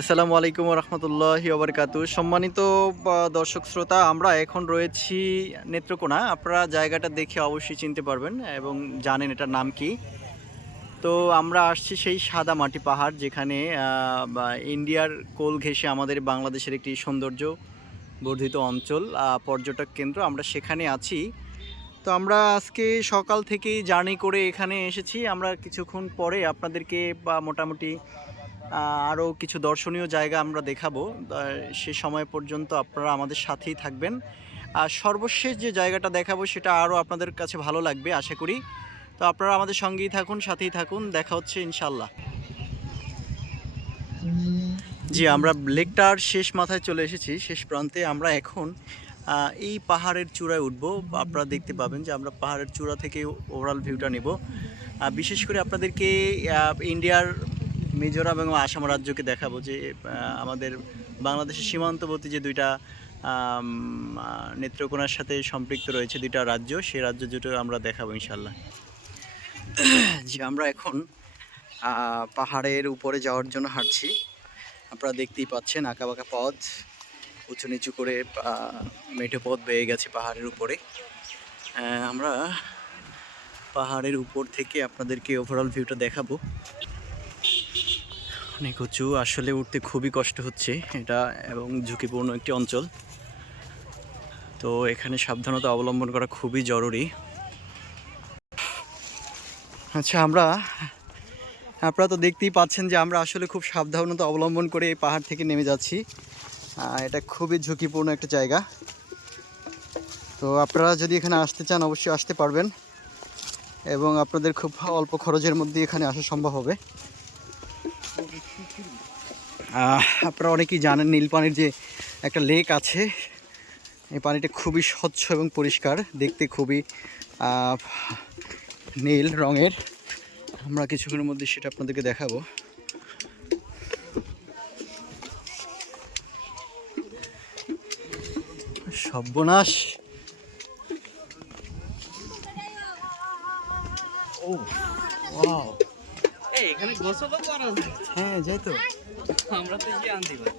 আসসালামু আলাইকুম রহমতুল্লাহি ওবরকাতু। সম্মানিত দর্শক শ্রোতা, আমরা এখন রয়েছি নেত্রকোনা। আপনারা জায়গাটা দেখে অবশ্যই চিনতে পারবেন এবং জানেন এটার নাম কি। তো আমরা আসছি সেই সাদামাটি পাহাড়, যেখানে ইন্ডিয়ার কোল ঘেঁষে আমাদের বাংলাদেশের একটি সৌন্দর্য বর্ধিত অঞ্চল, পর্যটক কেন্দ্র। আমরা সেখানে আছি। তো আমরা আজকে সকাল থেকেই জার্নি করে এখানে এসেছি। আমরা কিছুক্ষণ পরে আপনাদেরকে মোটামুটি আরও কিছু দর্শনীয় জায়গা আমরা দেখাবো। সে সময় পর্যন্ত আপনারা আমাদের সাথেই থাকবেন। আর সর্বশেষ যে জায়গাটা দেখাবো সেটা আরও আপনাদের কাছে ভালো লাগবে আশা করি। তো আপনারা আমাদের সঙ্গেই থাকুন, সাথেই থাকুন, দেখা হচ্ছে ইনশাল্লাহ। জি, আমরা লেকটার শেষ মাথায় চলে এসেছি, শেষ প্রান্তে। আমরা এখন এই পাহাড়ের চূড়ায় উঠব। আপনারা দেখতে পাবেন যে আমরা পাহাড়ের চূড়া থেকে ওভারঅল ভিউটা নেব। বিশেষ করে আপনাদেরকে ইন্ডিয়ার মিজোরাম এবং আসাম রাজ্যকে দেখাবো, যে আমাদের বাংলাদেশের সীমান্তবর্তী যে দুইটা নেত্রকোনার সাথে সম্পৃক্ত রয়েছে দুইটা রাজ্য, সেই রাজ্য দুটো আমরা দেখাবো ইনশাল্লাহ। জি, আমরা এখন পাহাড়ের উপরে যাওয়ার জন্য হাঁটছি। আপনারা দেখতেই পাচ্ছেন আঁকাবাঁকা পথ, উঁচু নিচু করে মেঠো পথ বেয়ে গেছে পাহাড়ের উপরে। আমরা পাহাড়ের উপর থেকে আপনাদেরকে ওভারঅল ভিউটা দেখাবো। অনেক উঁচু, আসলে উঠতে খুবই কষ্ট হচ্ছে এটা, এবং ঝুঁকিপূর্ণ একটি অঞ্চল। তো এখানে সাবধানতা অবলম্বন করা খুবই জরুরি। আচ্ছা, আপনারা তো দেখতেই পাচ্ছেন যে আমরা আসলে খুব সাবধানতা অবলম্বন করে এই পাহাড় থেকে নেমে যাচ্ছি। এটা খুবই ঝুঁকিপূর্ণ একটা জায়গা। তো আপনারা যদি এখানে আসতে চান অবশ্যই আসতে পারবেন, এবং আপনাদের খুব অল্প খরচের মধ্যে এখানে আসা সম্ভব হবে। আপনারা অনেকেই জানেন নীলপানির যে একটা লেক আছে, এই পানিটা খুবই স্বচ্ছ এবং পরিষ্কার, দেখতে খুবই নীল রঙের। আমরা কিছুক্ষণের মধ্যে সেটা আপনাদেরকে দেখাবো। সর্বনাশ! ও ওয়াও! এখানে গোসলও করা যায়। হ্যাঁ, যাই তো। আমরা তো গিয়ে আনতে পারি।